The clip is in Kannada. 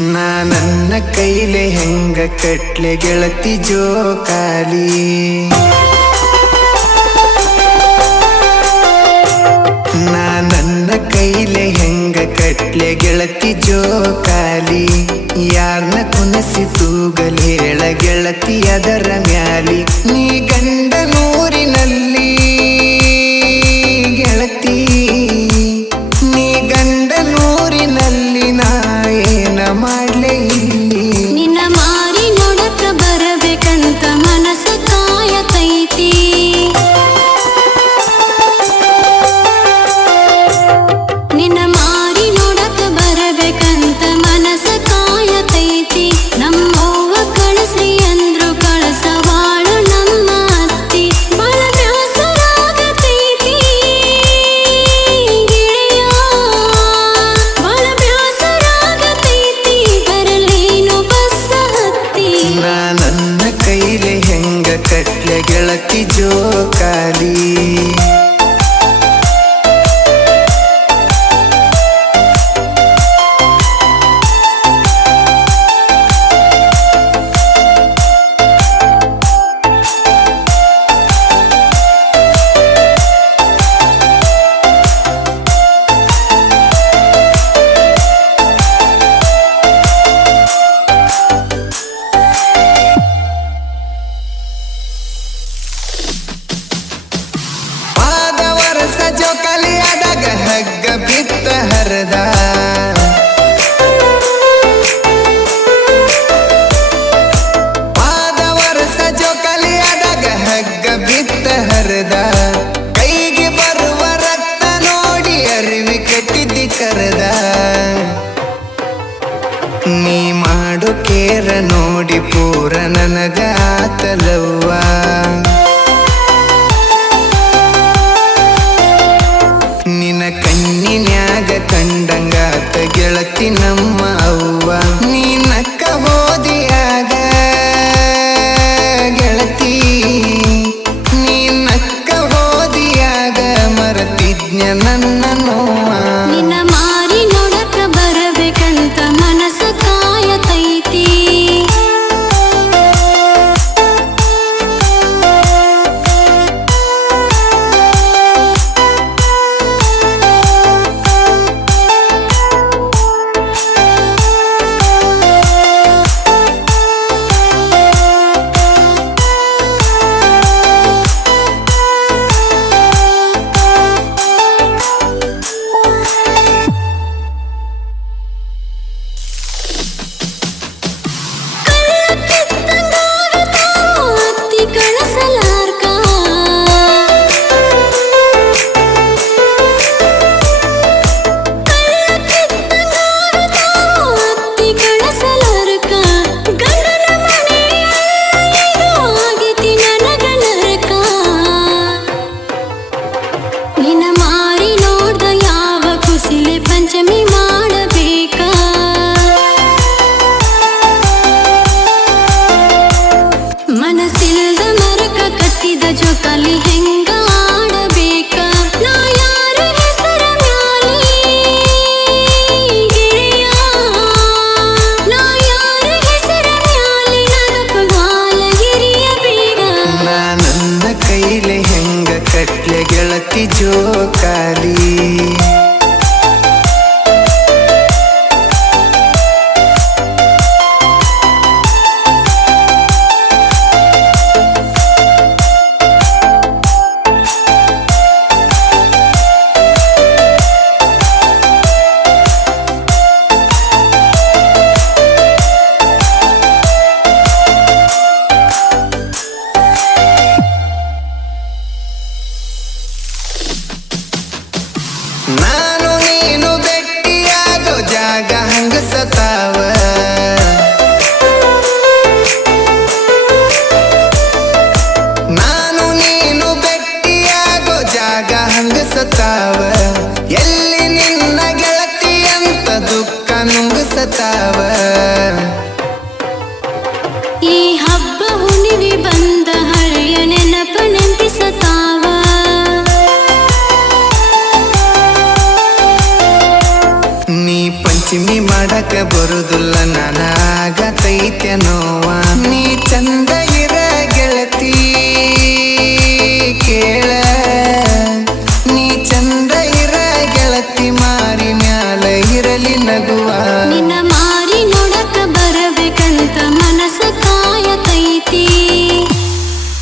ನಾ ನನ್ನ ಕೈಲೆ ಹೆಂಗ ಕಟ್ಲೆ ಗೆಳತಿ ಜೋಕಾಲಿ? ನಾ ನನ್ನ ಕೈಲೆ ಹೆಂಗ ಕಟ್ಲೆ ಗೆಳತಿ ಜೋಕಾಲಿ? ಯಾರನ್ನ ಕುನಸಿ ತೂಗಲ್ ಹೇಳ ಗೆಳತಿ ಅದರ ಮ್ಯಾಲಿ? ನೀ ಗಂಡ ಕೈಲೆ ಹೆಂಗ ಕಟ್ಲೆ ಗೆಳತಿ ಜೋಕಾಲಿ? ಒಳಗ ಬಿತ್ತ ಹರದ. ಪಾದ ವರ್ಷ ಜೋಕಲಿ ಅಡಗ ಹಗ್ಗ ಬಿತ್ತ ಹರದ. ಕೈಗೆ ಬರುವ ರಕ್ತ ನೋಡಿ ಅರಿವಿ ಕಟ್ಟಿದ್ದಿ ಕರೆದ. ನೀ ಮಾಡು ಕೇರ ನೋಡಿ ಪೂರ ನನಗ ಆತಲವ್ವ. valley ಮಾಡಕ ಬರುದಿಲ್ಲ. ನನಗತೈತೆ ನೋವ. ನೀ ಚಂದ